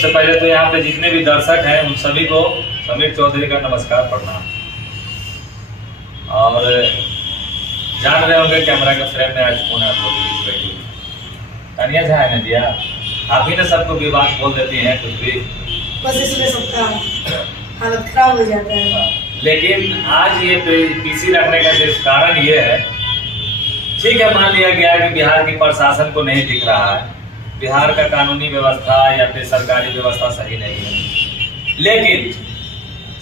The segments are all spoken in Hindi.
सबसे पहले तो यहाँ पे जितने भी दर्शक हैं उन सभी को समीर चौधरी का नमस्कार प्रणाम। और जान रहे होंगे कैमरा के फ्रेम में आज कौन है आप लोग बीच बैठी तानिया झा है ना दिया, आप ही ने सबको विवाद बोल देती हैं कुछ भी, बस इसमें सबका हालत खराब हो जाता है। लेकिन आज ये पीसी रखने का सिर्फ कारण ये है, ठीक है मान लिया गया कि बिहार की प्रशासन को नहीं दिख रहा है, बिहार का कानूनी व्यवस्था या फिर सरकारी व्यवस्था सही नहीं है, लेकिन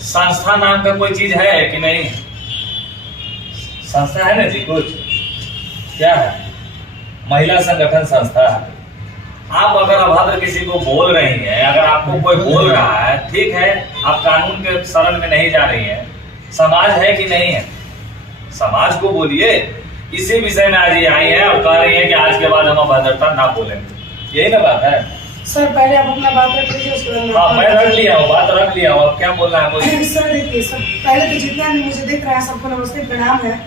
संस्था नाम का कोई चीज है कि नहीं? संस्था है ना जी, कुछ क्या है? महिला संगठन संस्था है। आप अगर अभद्र किसी को बोल रही हैं, अगर आपको कोई बोल रहा है, ठीक है आप कानून के शरण में नहीं जा रही हैं, समाज है कि नहीं है? समाज को बोलिए। इसी विषय में आज ये आई है और कह रही है कि आज के बाद हम अभद्रता ना बोलेंगे, यही ना बात है? सर पहले आप अपना बात रख लीजिए, उसके बाद हाँ मैं रख लिया हूँ, बात रख लिया हूँ, अब क्या बोलना है मुझे? सर देखिए सर, पहले तो जितना भी मुझे देख रहा है सबको नमस्ते प्रणाम है,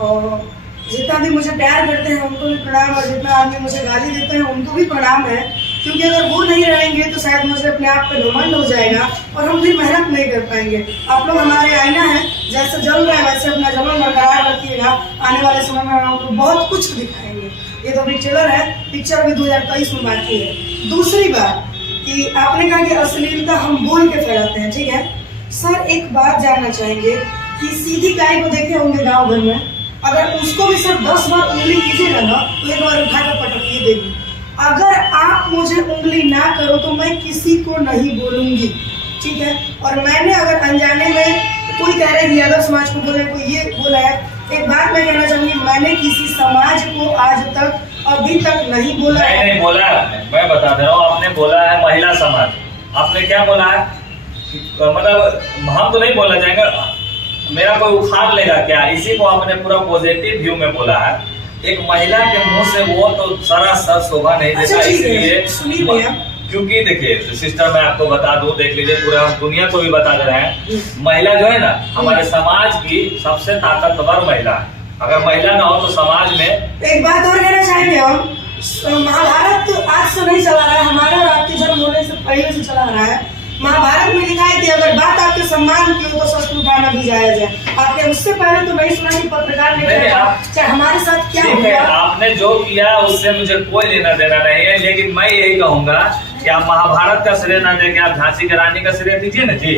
और जितना भी मुझे प्यार करते हैं उनको भी प्रणाम, और जितना आदमी मुझे गाली देते हैं उनको भी प्रणाम है, क्योंकि अगर वो नहीं रहेंगे तो शायद मुझे अपने आप पे घमंड हो जाएगा और हम फिर मेहनत नहीं कर पाएंगे। आप लोग हमारे आईना है, जैसे जल रहा है वैसे अपना जलन बरकरार रखिएगा, आने वाले समय में हम आपको बहुत कुछ दिखाएंगे। ये तो अभी ट्रेलर है, पिक्चर भी 2023 में बाकी है। दूसरी बात कि आपने कहा कि अश्लीलता हम बोल के फैलाते हैं, ठीक है सर, एक बात जानना चाहेंगे कि सीधी गाय को देखे होंगे गाँव भर में, अगर उसको भी सर 10 बार उंगली कीजिएगा ना तो एक बार उठा कर पटकिए देगी। अगर आप मुझे उंगली ना करो तो मैं किसी को नहीं बोलूंगी, ठीक है? और मैंने अगर अनजाने में कोई कह रहे हैं यादव समाज को बोले, कोई ये बोला है, एक बात मैं कहना चाहूंगी, मैंने किसी समाज को आज तक अभी तक नहीं बोला है। नहीं बोला है, मैं बता दे रहा हूँ, आपने बोला है महिला समाज, आपने क्या बोला है? मतलब हम तो नहीं बोलना चाहेंगे, मेरा कोई उखाड़ लेगा क्या? इसी को आपने पूरा पॉजिटिव व्यू में बोला है। एक महिला के मुंह से वो तो सरासर शोभा नहीं देता, इसलिए सुनिए, क्योंकि देखिए सिस्टर मैं आपको बता दूं, देख लीजिए पूरा हम दुनिया को भी बता दे रहे हैं, महिला जो है ना हमारे समाज की सबसे ताकतवर महिला है। अगर महिला ना हो तो समाज में एक बात और कहना चाहेंगे हम, महाभारत तो आज से नहीं चला रहा है, हमारा और आपके जन्म होने से पहले से चला रहा है। महाभारत में लिखा है कि अगर बात आपके सम्मान की हो तो शस्त्र उठाना भी जायज है। आपने उससे पहले तो नहीं सुना कि पत्रकार ने चाहे हमारे साथ क्या हुआ? आपने जो किया उससे मुझे कोई लेना देना नहीं है, लेकिन मैं यही कहूंगा कि आप महाभारत का श्रेय ना देके आप झांसी की रानी का श्रेय दीजिए ना जी।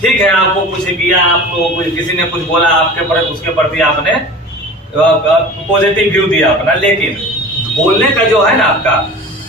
ठीक है आपको कुछ किया, आपको किसी ने कुछ बोला आपके पर, उसके प्रति आपने पॉजिटिव व्यू दिया अपना, लेकिन बोलने का जो है ना आपका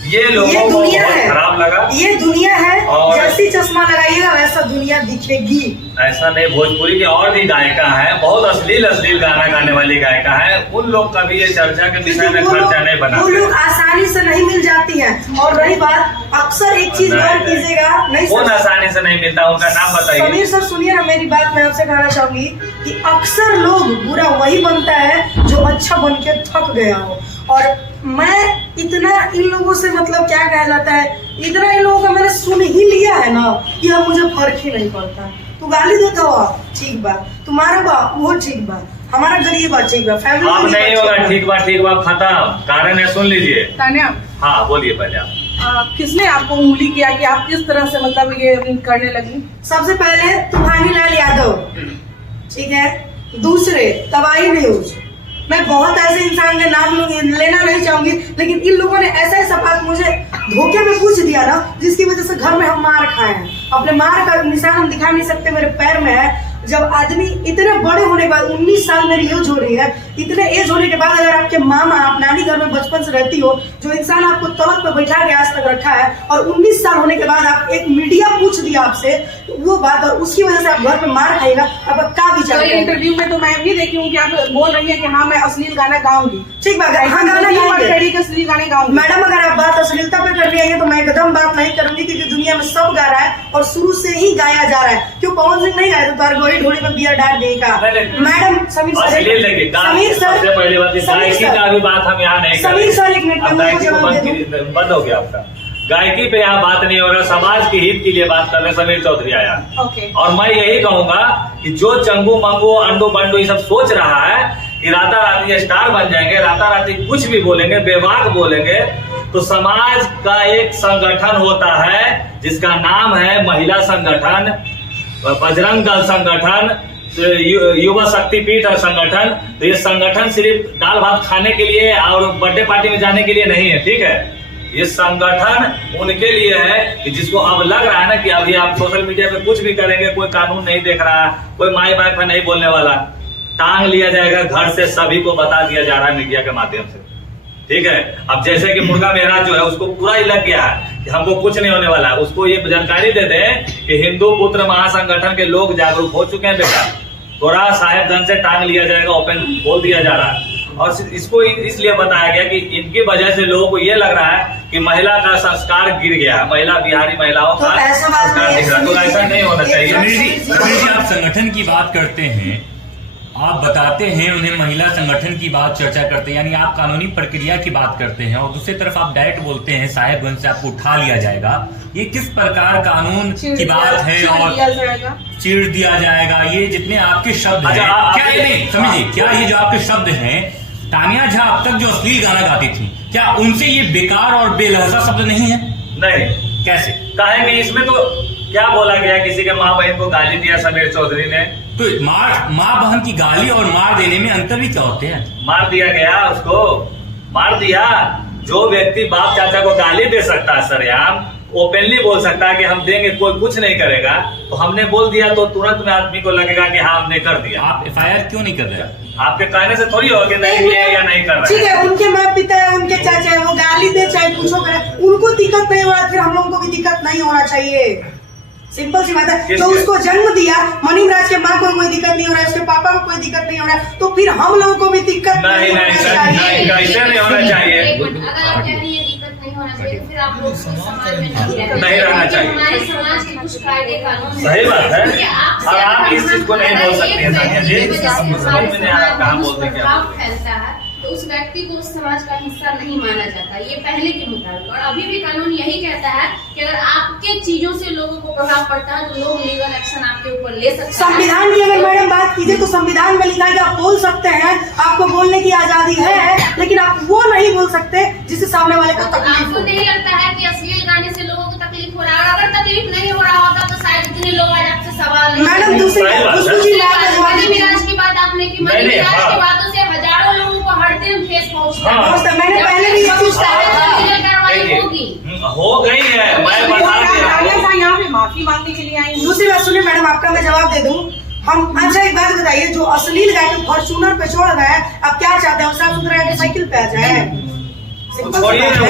ये लोगों को बहुत खराब लगा। ये दुनिया है, जैसी चश्मा लगाइएगा वैसा दुनिया दिखेगी। ऐसा नहीं, भोजपुरी की और भी गायिका हैं, बहुत अश्लील गाना गाने वाली गायिका हैं, उन लोग का भी ये चर्चा के विषय में खर्चा नहीं बना। वो लोग आसानी से नहीं मिल जाती हैं। और रही बात, अक्सर एक चीज और कीजिएगा, नहीं कौन आसानी से नहीं मिलता, उनका नाम बताइए। समीर सर सुनिए ना मेरी बात, मैं आपसे कहना चाहूंगी कि अक्सर लोग बुरा वही बनता है जो अच्छा बन के थक गया हो। और मैं इतना इन लोगों से मतलब क्या कहलाता है, इतना इन लोगों का मैंने सुन ही लिया है ना कि अब मुझे फर्क ही नहीं पड़ता। तू गाली देता हो ठीक बा, तुम्हारा बा वो ठीक बा, हमारा गरीब बा ठीक बा, फैमिली आप नहीं होगा ठीक बा खत्म। कारण है सुन लीजिए। तान्या, हाँ बोलिए पहले आप। किसने आपको उंगली किया कि आप किस तरह से मतलब ये करने लगी? सबसे पहले तूफानी लाल यादव, ठीक है, दूसरे तबाही न्यूज। मैं बहुत ऐसे इंसान के नाम लेना नहीं चाहूंगी, लेकिन इन लोगों ने ऐसा ऐसा बात मुझे धोखे में पूछ दिया ना, जिसकी वजह से घर में हम मार खाए हैं। अपने मार का निशान हम दिखा नहीं सकते, मेरे पैर में है। जब आदमी इतने बड़े होने के बाद, 19 साल मेरी एज हो रही है, इतने एज होने के बाद अगर आपके मामा, आप नानी घर में बचपन से रहती हो, जो इंसान आपको तौर पे बैठा के आज तक रखा है, और 19 साल होने के बाद आप एक मीडिया पूछ दिया आपसे वो बात, और उसकी वजह से आप घर पे मार खाएगा, अब क्या विचार? इंटरव्यू में तो मैं भी देखी हूँ कि आप बोल रही है कि हाँ मैं अश्लील गाना गाऊंगी। ठीक बात है, अश्लील गाने गाऊंगी। मैडम अगर आप बात अश्लीलता पे कर रही है तो मैं एकदम बात नहीं करूंगी, क्योंकि दुनिया में सब गा रहा है और शुरू से ही गाया जा रहा है। क्यों पवन सिंह नहीं गाया तो तार गोरी ढोली में बियर डाल देगा। मैडम समीर सर, पहली बात गायकी का भी बात हम यहाँ नहीं, समीर सर एक मिनट बंद हो गया आपका। गायकी पे यहाँ बात नहीं हो रहा, समाज के हित के लिए बात कर रहे समीर चौधरी आया। और मैं यही कहूंगा कि जो चंगू मंगू अंडू बंडू ये सब सोच रहा है कि राता राती स्टार बन जाएंगे, राता राती कुछ भी बोलेंगे, बेबाक बोलेंगे, तो समाज का एक संगठन होता है जिसका नाम है महिला संगठन, बजरंग दल संगठन, युवा शक्तिपीठ संगठन। तो ये संगठन सिर्फ दाल भात खाने के लिए और बर्थडे पार्टी में जाने के लिए नहीं है, ठीक है। ये संगठन उनके लिए है कि जिसको अब लग रहा है ना कि अभी आप सोशल मीडिया पे कुछ भी करेंगे, कोई कानून नहीं देख रहा, कोई माई बाप नहीं बोलने वाला, टांग लिया जाएगा घर से, सभी को बता दिया जा रहा है मीडिया के माध्यम से, ठीक है। अब जैसे कि मुर्गा मेहराज जो है उसको पूरा ही लग गया है कि हमको कुछ नहीं होने वाला है, उसको ये जानकारी दे दें कि हिंदू पुत्र महासंगठन के लोग जागरूक हो चुके हैं बेटा, थोड़ा साहेबगंज से टांग लिया जाएगा, ओपन बोल दिया जा रहा है। और इसको इसलिए बताया गया कि इनकी वजह से लोगों को ये लग रहा है कि महिला का संस्कार गिर गया, महिला बिहारी महिलाओं का संस्कार दिख रहा है, तो ऐसा नहीं होना चाहिए। समीर जी, आप संगठन की बात करते हैं, आप बताते हैं उन्हें महिला संगठन की बात चर्चा करते हैं, यानी आप कानूनी प्रक्रिया की बात करते हैं, और दूसरी तरफ आप डायरेक्ट बोलते हैं साहेबगंज से आपको उठा लिया जाएगा। ये किस प्रकार कानून की बात है? और चीर दिया जाएगा, ये जितने आपके शब्द हैं, क्या ये नहीं समझिए, क्या ये जो आपके शब्द हैं, तानिया झा अब तक जो अश्लील गाना गाती थी, क्या उनसे ये बेकार और बेलहजा शब्द नहीं है? नहीं। कैसे कहेंगे? इसमें तो क्या बोला गया, किसी के माँ बहन को गाली दिया समीर चौधरी ने, तो माँ बहन की गाली और मार देने में अंतर भी क्या होते हैं? मार दिया गया, उसको मार दिया। जो व्यक्ति बाप चाचा को गाली दे सकता है सरेआम, ओपनली बोल सकता है कि हम देंगे, कोई कुछ नहीं करेगा, तो हमने बोल दिया तो तुरंत में आदमी को लगेगा कि हाँ हमने कर दिया। आप FIR क्यों नहीं कर रहे? आपके कहने से थोड़ी हो कि नहीं किया या नहीं कर रहे। ठीक है, उनके माँ पिता है, उनके चाचा है, वो गाली दे चाहे पूछो करे, उनको दिक्कत नहीं हो रहा, फिर हम लोगों को भी दिक्कत नहीं होना चाहिए। सिंपल सी बात है। जो उसको जन्म दिया, मनीम राज के माँ को कोई दिक्कत नहीं हो रहा है, उसके पापा को कोई दिक्कत नहीं हो रहा है, तो फिर हम लोगों को भी दिक्कत नहीं होना चाहिए। ऐसे नहीं होना चाहिए। अगर आप कह रही है दिक्कत नहीं होना चाहिए, तो फिर आप लोग समाज में नहीं रहना चाहिए। हमारे समाज के कुछ कायदे कानून, सही बात है, और आप इस चीज को नहीं बोल सकती है तानिया जी, हमको समझ में नहीं आ रहा कहाँ बोलते क्या फैलता है, तो उस व्यक्ति को उस समाज का हिस्सा नहीं माना जाता, ये पहले के मुताबिक। और अभी भी कानून यही कहता है कि अगर आपके चीजों से लोगों को प्रभाव पड़ता है तो लोग लीगल एक्शन आपके ऊपर ले सकते हैं। संविधान की अगर मैडम बात कीजिए तो संविधान में लिखा है कि आप बोल सकते हैं, आपको बोलने की आजादी है, लेकिन आप वो नहीं बोल सकते जिससे सामने वाले को तकलीफ आपको हो। नहीं लगता है कि अश्लील गाने से लोगों को तकलीफ हो रहा है? अगर तकलीफ नहीं हो रहा होता तो शायद इतने लोग आज आपसे सवाल नहीं मैडम दूसरी मनी मिराज की बात आपने की, मनी मिराज की बातों से हजारों लोगों को हर दिन ठेस पहुंचता है। मैंने पहले भी कार्रवाई होगी, हो गई है, मैं बता दिया। यहाँ पे माफी मांगने के लिए आई। दूसरी बात सुनिए मैडम, आपका मैं जवाब दे दूं। हम अच्छा एक बात बताइए, जो अश्लील गाय को फॉर्चूनर पे छोड़ गए, आप क्या चाहते हैं? साफ सुथरा गाय साइकिल पे आ जाए? छोड़िए ना,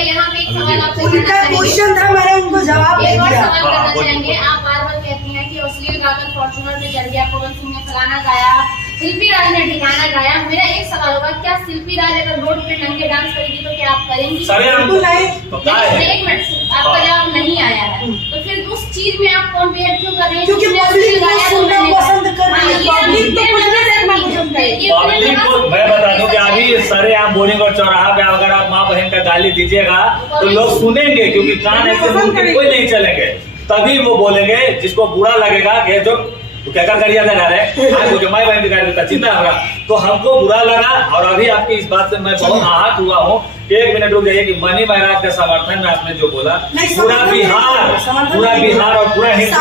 यहाँ पे एक सवाल आपसे उनका क्वेश्चन था, मैंने उनको जवाब दे एक और दिया। सवाल करना चाहेंगे। आप बार बार कहती हैं कि अश्लील गाकर फॉर्चूनर पे चढ़ गया, पवन सिंह ने फलाना गाया, शिल्पी राज ने ठिकाना गाया। मेरा एक सवाल होगा, क्या शिल्पी राज अगर रोड पे नंगे डांस करेगी तो क्या आप करेंगी? बिल्कुल नहीं। एक मिनट, आपका जवाब नहीं आया है, तो फिर उस चीज में आप कंपेयर क्यों कर रहे हैं? क्योंकि पब्लिक को सुनना पसंद कर रही है, पब्लिक तो कुछ भी देखना पसंद करे। पब्लिक को मैं बता दूं कि अभी सरेआम बोर्डिंग और चौराहा पे अगर आप माँ बहन का गाली दीजिएगा तो लोग सुनेंगे, क्योंकि कान ऐसे मुंह के कोई नहीं चलेंगे, तभी वो बोलेंगे। जिसको बुरा लगेगा कि जो क्या करिया जा रहा है, आज मुझे माई बहन दिखाई देता चिंता हो रहा, तो हमको बुरा लगा। और अभी आपकी इस बात से मैं बहुत आहत हुआ हूँ। एक मिनट रुक जाइए कि मनी महाराज के समर्थन में आपने जो बोला, पूरा बिहार और पूरा हिंदू,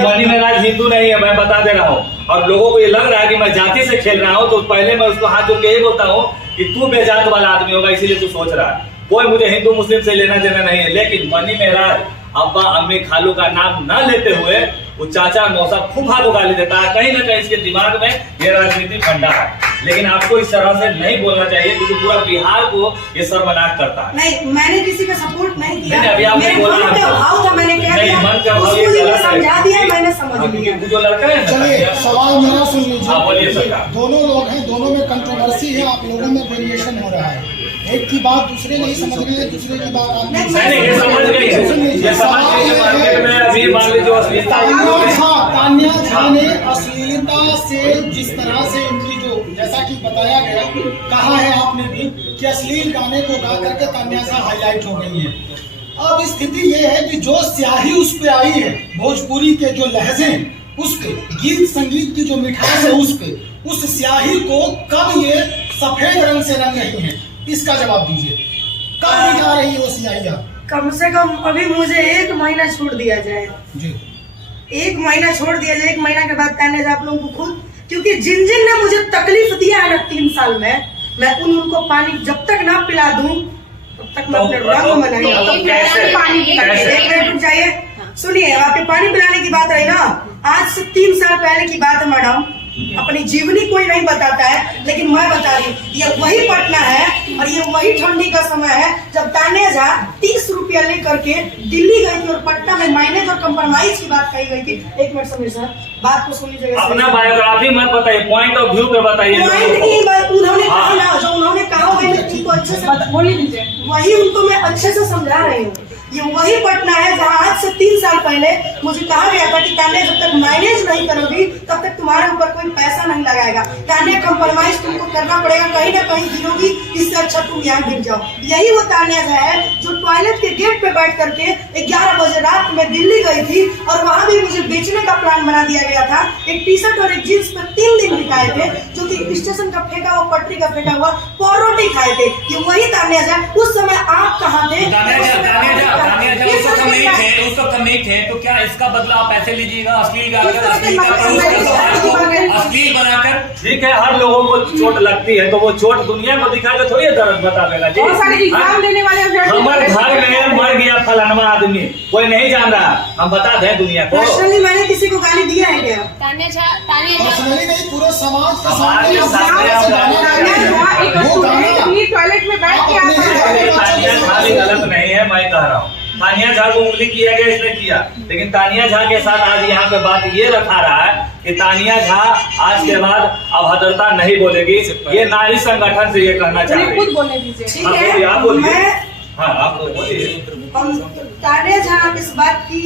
मनी महाराज हिंदू नहीं है, मैं बता दे रहा हूँ। और लोगों को ये लग रहा है कि मैं जाति से खेल रहा हूँ, तो पहले मैं उसको हाथ जोड़ के यही बोलता हूँ कि तू बेजात वाला आदमी होगा, इसीलिए तू सोच रहा है। कोई मुझे हिंदू मुस्लिम से लेना देना नहीं है, लेकिन मनी महाराज अब्बा अम्मी खालू का नाम न लेते हुए वो चाचा मौसा फूफा को गाली देता है। कहीं ना कहीं इसके दिमाग में ये राजनीति फंडा है, लेकिन आपको इस तरह से नहीं बोलना चाहिए, क्योंकि पूरा बिहार को ये शर्मनाक करता है। नहीं, मैंने किसी का सपोर्ट नहीं किया, अभी आपने मेरे बोला मन का भाव था, मैंने कह दिया, मन का भाव उसको ये समझा दिया, मैंने समझ लिया। जो लड़का है, चलिए सवाल मेरा सुन लीजिए। बोलिए सरकार। दोनों लोग हैं, दोनों में कंट्रोवर्सी है, आप लोगों में वेरिएशन हो रहा है। एक की बात दूसरे नहीं समझ रहे हैं, दूसरे की बात आप नहीं समझ गई है। मार्केट में अभी मान लीजिए तान्या झा ने अश्लीलता से जिस तरह से इनकी जो जैसा कि बताया गया, कहा है आपने भी कि अश्लील गाने को गा करके तान्या झा हाईलाइट हो गई है। अब स्थिति ये है कि जो स्याही उस पे आई है, भोजपुरी के जो लहजे उस पे, गीत संगीत की जो मिठास है उस पे, उस स्याही को कब ये सफेद रंग से रंग रही है। इसका जवाब दीजिए। कब भी जा रही है OCI आप? कम से कम अभी मुझे 1 महीना छोड़ दिया जाए, जी 1 महीना छोड़ दिया जाए। 1 महीना के बाद तान्या आप लोगों को खुद, क्योंकि जिन जिन ने मुझे तकलीफ दिया है ना 3 साल में, मैं उनको पानी जब तक ना पिला दूं तब तक मैं अपने रंग में नहीं आता। तो कैसे? पानी कैसे? एक मिनट रुक जाइए, सुनिए। आपके पानी पिलाने की बात रही ना, आज से 3 साल पहले की बात है मैडम। अपनी जीवनी कोई नहीं बताता है, लेकिन मैं बता रही हूँ। ये वही पटना है और ये वही ठंडी का समय है जब तान्या झा 30 रुपया लेकर के दिल्ली गई थी और पटना में माइनेज और कंप्रोमाइज की बात कही गई थी। 1 मिनट समीर सर, बात को सुन लीजिएगा। अपना बायोग्राफी मत बताइए, पॉइंट ऑफ व्यू पे बताइए। पॉइंट की बात उन्होंने कहा ना, जो उन्होंने कहा वही मैं उनको अच्छे से बोलिए दीजिए। वही उनको मैं अच्छे से समझा रही हूँ। ये वही पटना है जहाँ आज से 3 साल पहले मुझे कहा गया था कि तान्या जब तक मैनेज नहीं करोगी तब तक तुम्हारे ऊपर कोई पैसा नहीं लगाएगा। तान्या कंप्रोमाइज तुमको करना पड़ेगा, कहीं ना कहीं गिरोगी, इससे अच्छा तुम यहाँ गिर जाओ। यही वो तान्या है जो टॉयलेट के गेट पे बैठ करके 11 बजे रात में दिल्ली गई थी और वहाँ भी मुझे बेचने का प्लान बना दिया गया था। एक टी-शर्ट और एक जींस पे 3 दिन बिताए थे, जो कि स्टेशन का फेंका हुआ, पटरी का फेंका हुआ परोटी खाए थे। ये वही तान्या है। उस समय आप कहाँ थे? तान्या जब उस वक्त हम नहीं थे, तो क्या इसका बदला आप पैसे लीजिएगा अश्लील गाकर, अश्लील बनाकर? ठीक है, हर लोगों को चोट लगती है तो वो चोट दुनिया को दिखा के थोड़ी दर्द बता देगा जी। बहुत सारे एग्जाम देने वाले हमारे घर में मर गया फलाना आदमी, कोई नहीं जान रहा, हम बता दें दुनिया को। पर्सनली मैंने किसी को गाली दिया है क्या? तान्या झा पर्सनली नहीं, पूरे समाज के समाज के सामने टॉयलेट में बैठ के तान्या झा भी गलत नहीं है, मैं कह रहा हूँ। तान्या झा को उंगली किया गया, इसने किया, लेकिन तान्या झा के साथ आज यहाँ पे बात ये रखा रहा है कि तान्या झा आज के बाद अभद्रता नहीं बोलेगी। ये नारी संगठन से ये कहना चाह रही खुद है। बोलने दीजिए। ठीक है, आप बोलिए। मैं हाँ, आप बोलिए। हम तान्या झा आप इस बात की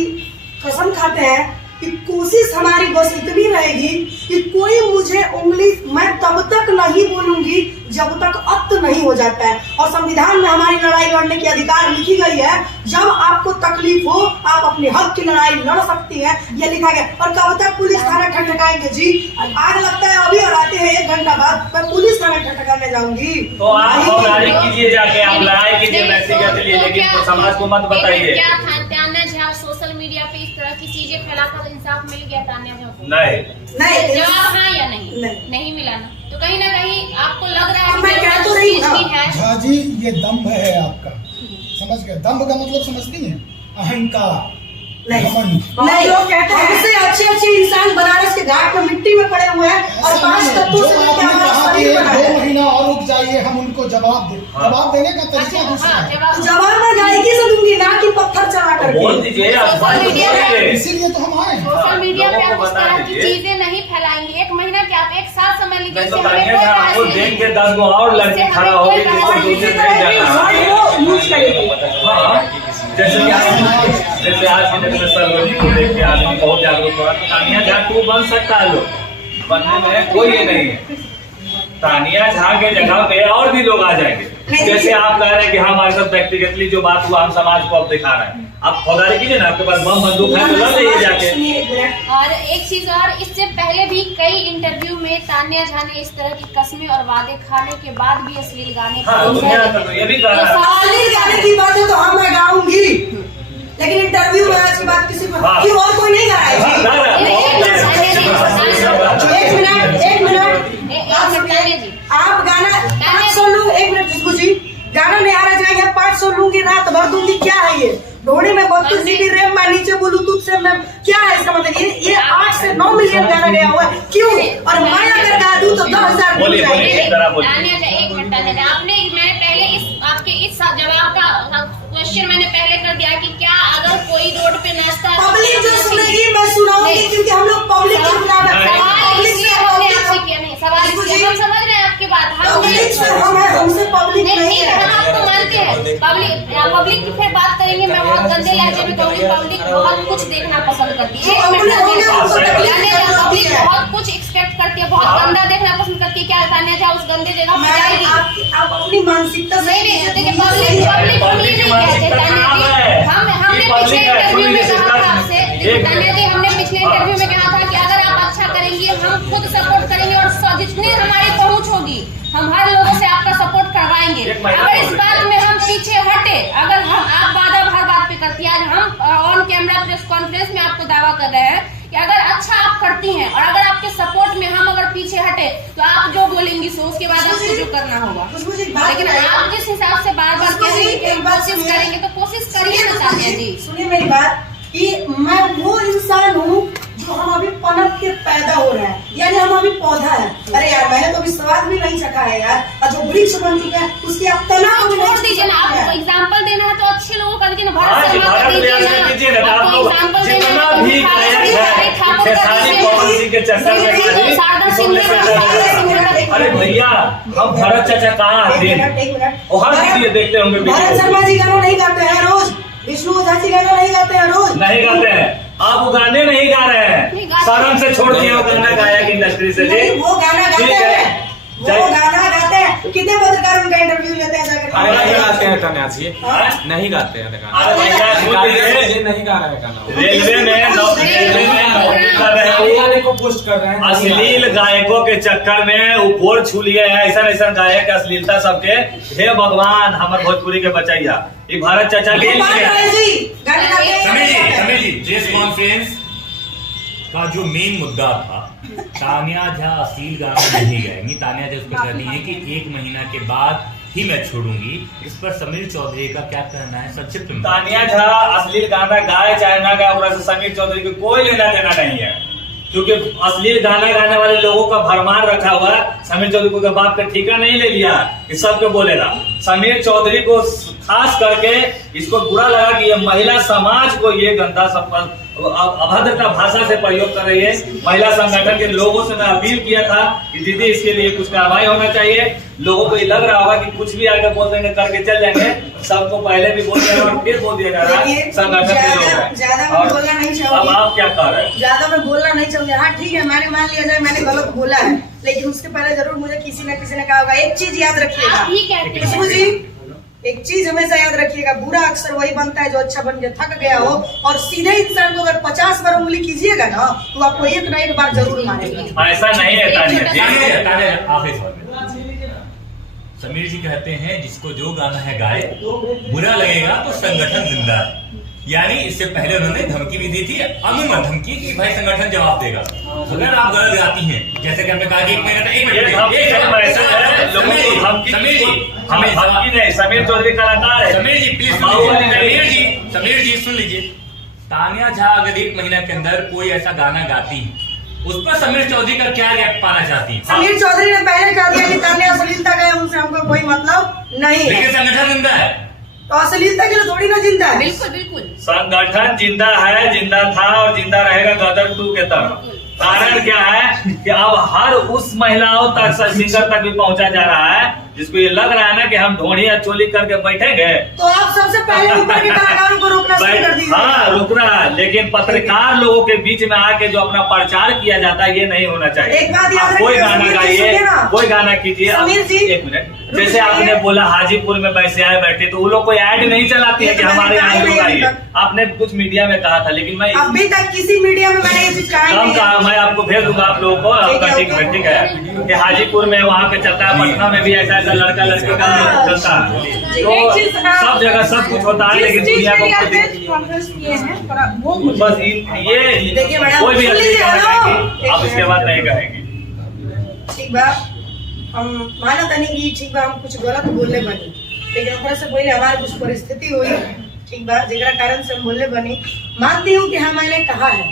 कसम खाते हैं कि कोशिश हमारी बस इतनी रहेगी कि कोई मुझे उंगली, मैं तब तक नहीं बोलूंगी जब तक अक्त नहीं हो जाता है। और संविधान में हमारी लड़ाई लड़ने की अधिकार लिखी गई है। जब आपको तकलीफ हो आप अपने हक की लड़ाई लड़ सकती है, ये लिखा गया। और कब तक पुलिस थाना ठटकाएंगे जी? आग लगता है अभी और आते हैं 1 घंटा बाद मैं पुलिस थाना ठटकाने जाऊंगी। तो आप फौजदारी कीजिए, जाके आप लड़ाई कीजिए व्यक्तिगत लिए, लेकिन समाज को मत बताइए। क्या तान्या झा सोशल मीडिया पे इस तरह की चीजें फैलाकर इंसाफ मिल गया तान्या झा को? नहीं, जवाब हाँ या नहीं? नहीं। नहीं मिला ना, तो कहीं ना कहीं आपको लग रहा है कि मैं मेरे कह पास तो रही चीज हूँ भी ना। है। झा जी ये दम्भ है आपका, समझ गए? दम्भ का मतलब समझती हैं? अहंकार, नहीं घमंड। नहीं, लोग कहते हैं हमसे अच्छे इंसान बनारस के घाट में मिट्टी में पड़े हुए हैं और 5 तत्वों जो से मिलकर आपने हमारा कहा कि शरीर बना 2 है। महीना और रुक जाइए, हम उनको जवाब दें। जवाब देने का तरीका अच्छा, दूसरा हाँ, है। जवाब जवाब मैं गायकी से दूंगी ना कि पत्थर चला बोल करके। दीजिए, आप सोशल मीडिया पे- इसीलिए तो हम आए हैं। सोशल मीडिया पे लोगों आप को इस बता तरह की दीजिए। चीजें नहीं फैलाएंगे। 1 महीना क्या, आप 1 साल समय लीजिए। नहीं तो इससे हमें तान्या कोई झा आपको राहत नहीं। देख के 10 गो और लड़की खड़ा हो गई जिसको दूसरे नहीं जाना। यूज करेगी। हाँ, जैसे आज के दिन में सरोजी को देख के आदमी बहुत जागरूक हो रहा है। तान्या झा 2 बन सकता है, लोग बनने में कोई ये नहीं है। तान्या झा के जगह पे और भी लोग आ जाएंगे। जैसे आप कह रहे हैं कि हमारे साथ व्यक्तिगतली जो बात हुआ हम समाज को अब दिखा रहे हैं, आप फौजदारी कीजिए ना, आपके पास बम बंदूक है तो लड़ जाइए जाके। सुनिए एक मिनट। और एक चीज और, इससे पहले भी कई इंटरव्यू में तान्या झा ने इस तरह की कस्में और वादे खाने के बाद भी अश्लील गाने हाँ, दुनिया तो ये भी कह रहा है। अश्लील गाने की बात है तो हम मैं गाऊंगी, लेकिन इंटरव्यू में आज की बात किसी को हाँ। क्यों और कोई नहीं गा रहा है जी? गा रहा है, बहुत गा रहा है। एक मिनट तान्या जी, आप गाना 500 लूंगी। 1 मिनट खुशबू जी, गाना नहीं आ रहा जाएंगे 500 लूंगी, रात भर दूंगी। क्या है ये? ढोने में 32 GB रैम में, नीचे ब्लूटूथ से मैं, क्या है इसका मतलब? ये 8 से 9 मिलियन गाना गया हुआ है, क्यों? और मैं अगर गा दूं तो 10,000 बोलिए, बोलिए। एक तरह बोलिए। तान्या झा, 1 मिनट तान्या झा, मैं पहले आपके इस जवाब का क्वेश्चन मैंने पहले कर दिया कि क्या अगर कोई रोड पे नाचता है पब्लिक जो सुनेगी मैं सुनाऊंगी, क्योंकि हम लोग पब्लिक के खिलाफ हैं। सवाल पब्लिक इसलिए से हमने पब्लिक आपसे किया नहीं, सवाल इसलिए हम समझ रहे हैं आपकी बात। पब्लिक से हम हैं, हमसे पब्लिक नहीं नहीं ठीक है। है, हम आपको मानते हैं। पब्लिक की फिर बात करेंगे। मैं बहुत गंदे लहजे में कहूँगी, पब्लिक बहुत कुछ देखना पसंद करती है। पब्लिक बहुत कुछ एक्सपेक्ट करती है, बहुत गंदा देखना पसंद करती है। क्या तान्या झा उस गंदे जगह पर जाएगी? आप अपनी मानसिकता से नहीं नहीं, देखिए पब्लिक हम ये नहीं कहते तान्या जी। हमने पिछले इंटरव्यू में कहा था आपसे, तान्या जी, हमने पिछले इंटरव्यू में कहा था कि अगर आप अच्छा करेंगी हम खुद सपोर्ट करेंगे और जितनी हमारी पहुंच होगी हम हर लोगों से आपका सपोर्ट करवाएंगे। एक महीना अगर इस बोल बात में हम पीछे हटे, अगर हम आप वादा हर बात पे करती है, आज हम ऑन कैमरा प्रेस कॉन्फ्रेंस में आपको दावा कर रहे हैं कि अगर अच्छा आप करती हैं और अगर आपके सपोर्ट में हम अगर पीछे हटे तो आप जो बोलेंगी सो उसके बाद आपको जो करना होगा। खुशबू जी, बात लेकिन बताइए। आप जिस हिसाब से बार बार कह रही हैं कि हम कोशिश सुनिए। करेंगे तो कोशिश करिए ना तानिया जी। सुनिए मेरी बात कि मैं वो इंसान हूँ जो हम अभी पनप के पैदा हो रहे हैं, यानी हम अभी पौधा है। अरे यार मैंने तो अभी स्वाद भी नहीं चखा है यार, और जो वृक्ष बन चुके हैं उसकी आप तनाव भी नहीं छोड़ दीजिए ना, चख सकते आपको हैं। एग्जाम्पल देना है तो अच्छे लोगों का, लेकिन हाँ भरत जी, शर्मा का भारत दीजिए व्यास कीजिए ना, ना, आप आपको लोग एग्जाम्पल देना जितना है तो भी खालिद गायक बिहारी है, ठाकुर का खेसारी दीजिए। पवन सिंह के चक्कर में नहीं तो शारदा इसको सिंह लेकर का- शारदा सिंह का- अरे भैया हम भरत चाचा कहाँ आते एक हैं? मिनट वो हर वीडियो देखते होंगे भरत वीडियो। शर्मा जी गाना नहीं गाते हैं रोज, विष्णु ओझा जी गाना नहीं गाते हैं रोज। नहीं गाते हैं, आप वो गाने नहीं गा रहे नहीं हैं, गाते। शर्म से छोड़ दिए वो गाना गायक इंडस्ट्री से जी। नहीं, वो गाना गाते ठीक हैं, है वो गाना गाते हैं। कितने पत्रकार उनका इंटरव्यू लेते हैं जाकर? अरे नहीं गाते हैं तन्यास ये हाँ? नहीं गाते हैं गाना। अरे भैया सुन लीजिए, ये नहीं गा रहा है गाना। रेलवे में नौकरी कर रहे ये हो, गाने को पोस्ट कर रहे हैं। अश्लील गायकों के चक्कर में वो गोड़ छू लिए हैं, ऐसा ऐसा गायक अश्लीलता सबके। हे भगवान हमारे भोजपुरी के बचैया, ये भारत चाचा ले गोपाल लिए। राय जी गाना गाते हैं। समीर जी प्रेस कॉन्फ्रेंस का जो मेन मुद्दा था, तानिया झा अश्लील गाना नहीं गाएंगी। तानिया झा उस पर कहती है कि 1 महीना के बाद ही मैं छोड़ूंगी। इस पर समीर चौधरी का क्या कहना है संक्षिप्त में? तानिया झा अश्लील गाना गाए चाहे ना गाए, ओकरा से समीर चौधरी को कोई लेना देना नहीं है, क्योंकि अश्लील गाना गाने वाले लोगों का भरमार रखा हुआ है। समीर चौधरी को बाप का ठिका नहीं ले लिया कि सबके बोलेगा। समीर चौधरी को खास करके इसको बुरा लगा कि ये महिला समाज को ये गंदा सब अभद्रता भाषा से प्रयोग कर रही है। महिला संगठन के लोगों से मैं अपील किया था कि दीदी इसके लिए कुछ कार्रवाई होना चाहिए। लोगों को ये लग रहा होगा कि कुछ भी आगे बोल देंगे करके चल जाएंगे, सबको पहले भी बोल दिया और फिर बोल दिया जा रहा है देखिए, संगठन के लोग हैं। ज्यादा मैं और बोलना नहीं अब चाहूंगी, आप क्या कह रहे हैं? ज्यादा मैं बोलना नहीं चाहूंगी। हाँ ठीक है, मैंने मान लिया जाए मैंने गलत बोला है, लेकिन उसके पहले जरूर मुझे किसी न किसी ने कहा होगा। एक चीज याद रखिएगा आप ही कहते हैं। खुशबू जी, एक चीज हमेशा याद रखिएगा, बुरा अक्सर वही बनता है जो अच्छा बन के थक गया हो। और सीधे इंसान को अगर 50 बार उंगली कीजिएगा ना तो आपको एक न एक बार जरूर मारेगा। ऐसा नहीं है तानिया जी। आखिरी सवाल में समीर जी कहते हैं जिसको जो गाना है गाए, बुरा लगेगा तो संगठन जिंदा है। यानी इससे पहले उन्होंने धमकी भी दी थी, अमूमन धमकी कि भाई संगठन जवाब देगा अगर आप गलत गाती हैं। जैसे कि हमने कहा कि ये धमकी का मैसेज है, लोगों को धमकी समीर जी हमें धमकी नहीं। समीर चौधरी कलाकार है। समीर जी प्लीज बाहुबली नहीं। समीर जी सुन लीजिए। तानिया झा अगर 1 महीना के अंदर कोई ऐसा गाना गाती है, उस पर समीर चौधरी का क्या रिएक्ट पाना चाहती है? समीर चौधरी ने पहले कह दिया कि तानिया अश्लीलता गए, उनसे हमको कोई मतलब नहीं लेकिन है। संगठन जिंदा है। तो अश्लीलता के लिए थोड़ी ना जिंदा है। बिल्कुल बिल्कुल। संगठन जिंदा है, जिंदा था और जिंदा रहेगा गदर 2 के तरह। कारण क्या है कि अब हर उस महिलाओं तक सिंगर तक भी पहुंचा जा रहा है जिसको ये लग रहा है ना कि हम ढोड़ी या चोली करके बैठेंगे। तो आप सबसे पहले ऊपर के कलाकारों को रोकना शुरू कर दीजिए। हाँ रुकना, लेकिन पत्रकार लोगों के बीच में आके जो अपना प्रचार किया जाता है ये नहीं होना चाहिए। एक बात याद आप कोई रखिए, गाना समीर जी, गाइए, सुनिए ना। कोई गाना कीजिए। समीर जी, एक मिनट, जैसे आपने बोला हाजीपुर में वैसे आए बैठे, तो वो लोग कोई ऐड नहीं चलाती है कि हमारे यहाँ लोग आइए। आपने कुछ मीडिया में कहा था, लेकिन मैं अभी तक किसी मीडिया में मैंने ये चीज कहा ही कम नहीं कहा। है। मैं आपको भेज दूंगा आप लोगों को, आपका ठीक है कि हाजीपुर में वहाँ पे चलता है, पटना में भी ऐसा ऐसा लड़का लड़की का चलता है। एक चीज, तो सब जगह सब कुछ होता है, लेकिन जिस चीज दुनिया के लिए आप को प्रेस कॉन्फ्रेंस किए हैं थोड़ा वो मुझे बस ये देखिए मैडम, कोई भी सुन अच्छी लीजिए, गाना हेलो। गाएगी, आप इसके बाद नहीं कहेंगी। ठीक बा, हम माना तनी कि ठीक बा हम कुछ गलत बोलने बनी, लेकिन ओकरा से पहले हमारे कुछ परिस्थिति हुई, ठीक बा, जेकरा कारण से हम बोलने बनी। मानती हूँ कि हाँ मैंने कहा है,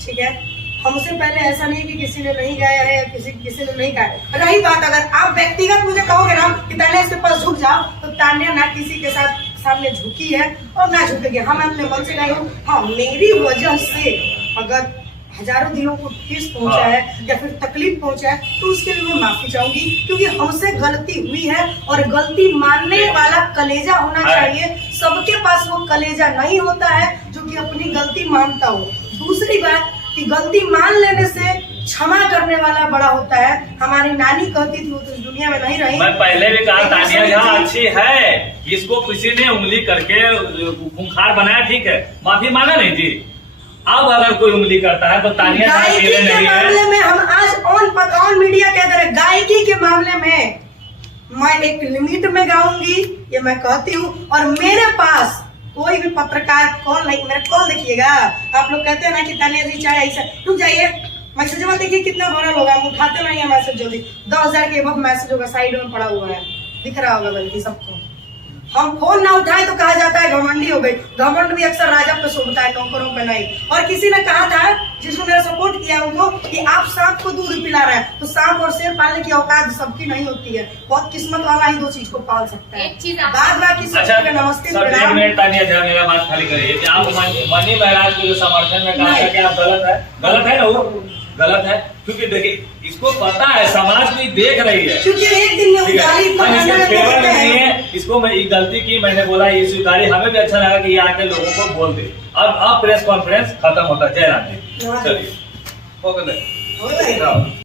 ठीक है। हमसे पहले ऐसा नहीं कि किसी ने नहीं गाया है या किसी ने नहीं गाया। रही बात अगर आप व्यक्तिगत मुझे कहोगे ना कि तान्या इसके पास झुक जाओ, तो तान्या ना किसी के साथ सामने झुकी है और ना झुकेगी। हाँ मैं अपने मन से गई हूँ। हाँ मेरी वजह से अगर हजारों दिलों को ठेस पहुंचा है या फिर तकलीफ पहुंचा है तो उसके लिए मैं माफी चाहूंगी, क्योंकि हमसे गलती हुई है और गलती मानने वाला कलेजा होना चाहिए। सबके पास वो कलेजा नहीं होता है जो कि अपनी गलती मानता हो। दूसरी बात कि गलती मान लेने से क्षमा करने वाला बड़ा होता है। हमारी नानी कहती थी, वो तो इस दुनिया में नहीं रही। मैं पहले भी कहा तानिया झा अच्छी है, इसको किसी ने उंगली करके खूंखार बनाया, ठीक है, माफी मांगा नहीं जी। अब अगर कोई उंगली करता है तो तानिया झा गायकी अकेले के नहीं मामले है। में हम आज ऑन मीडिया कह दे रहे, गायकी के मामले में मैं एक लिमिट में गाऊंगी, ये मैं कहती हूँ। और मेरे पास कोई भी पत्रकार कॉल नहीं, मेरा कॉल देखिएगा। आप लोग कहते हैं ना कि तानिया जी चाहे ऐसा, रुक जाइए, मैसेज में देखिए कितना वायरल होगा, हम उठाते नहीं है मैसेज जल्दी। 10,000 के अब मैसेज होगा, साइड में पड़ा हुआ है, दिख रहा होगा बल्कि सबको। हम फोन ना उठाए तो कहा जाता है घमंडी हो गई। घमंड भी अक्सर राजा पे शोभता है, नौकरों पे नहीं। और किसी ने कहा था, जिसने मेरा सपोर्ट किया उनको, कि आप सांप को दूध पिला रहे हैं, तो सांप और शेर पालने की औकात सबकी नहीं होती है। बहुत किस्मत वाला ही 2 चीज को पाल सकता है। एक चीज बाद बाकी अच्छा सबको नमस्ते सर, एक प्रणाम। मिनट तानिया जी, मेरा बात खाली करिए कि आप मनी महाराज के जो समर्थन में कहा था कि आप गलत है ना, वो गलत है। क्योंकि देखिए, इसको पता है, समाज भी देख रही है, क्योंकि एक दिन में ठीक है, गाली हम इसके फेवर में नहीं है। इसको मैं ये गलती की, मैंने बोला ये स्वीकारी, हमें भी अच्छा लगा कि ये आके लोगों को बोल दे। अब प्रेस कॉन्फ्रेंस खत्म होता है। जय राम जी, चलिए, हो गए।